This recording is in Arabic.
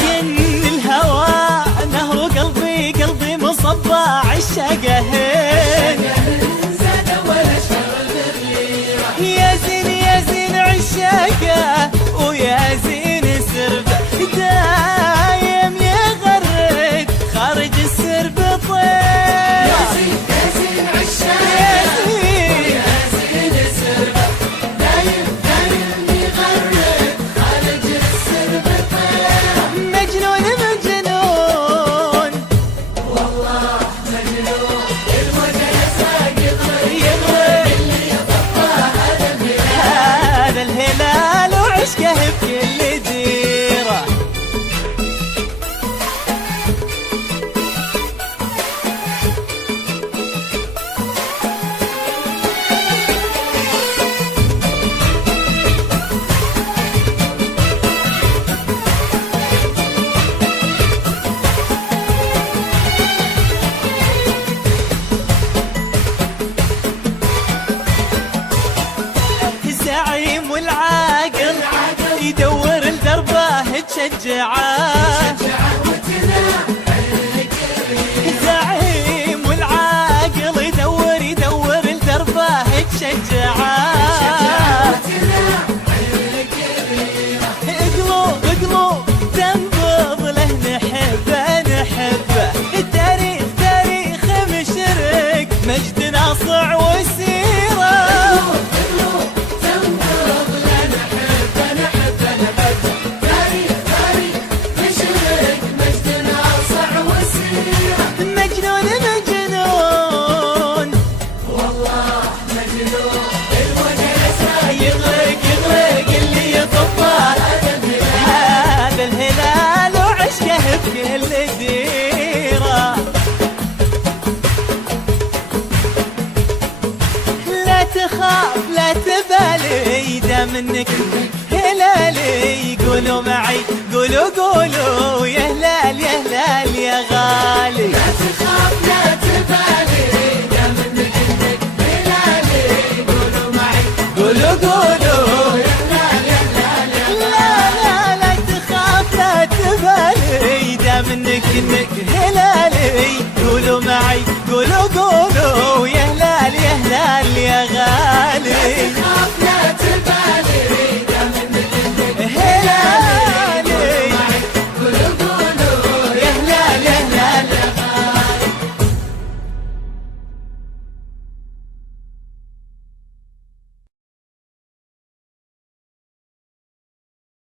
كن الهوى نهر قلبي قلبي مصبى عشقه يا زين يا زين عشقه ويا زين سربه دايم يغرد خارج السرب طير يا زين يا زين عشقه ويا زين سربه دايم دايم يغرد خارج السرب طير مجنون مجنون والله مجنون الوجه يساق يغرد اللي يطفى هذا الهلال وعشقه بكل ديره الزعيم والعاقل يدور لدربه تشجعه الزعيم والعاقل يدور لدربه تشجعه قلوب قلوب تنبض له نحبه نحبه التاريخ تاريخ مشرق مجد ناصع وسيره مجنون مجنون والله مجنون الوجه يسرع يغرق يغرق اللي يطفى هذا الهلال وعشقه بكل ديره لا تخاف لا تبالي دا منك هلالي قولوا معي قولوا قولوا يا هلال يا هلال يا غالي لا تخاف لا تبالي دا منك هلالي قولوا معي قولوا قولوا يا هلال يا هلال لا لا لا تخاف لا تبالي دا منك هلالي قولوا معي قولوا قولوا يا هلال يا هلال يا غالي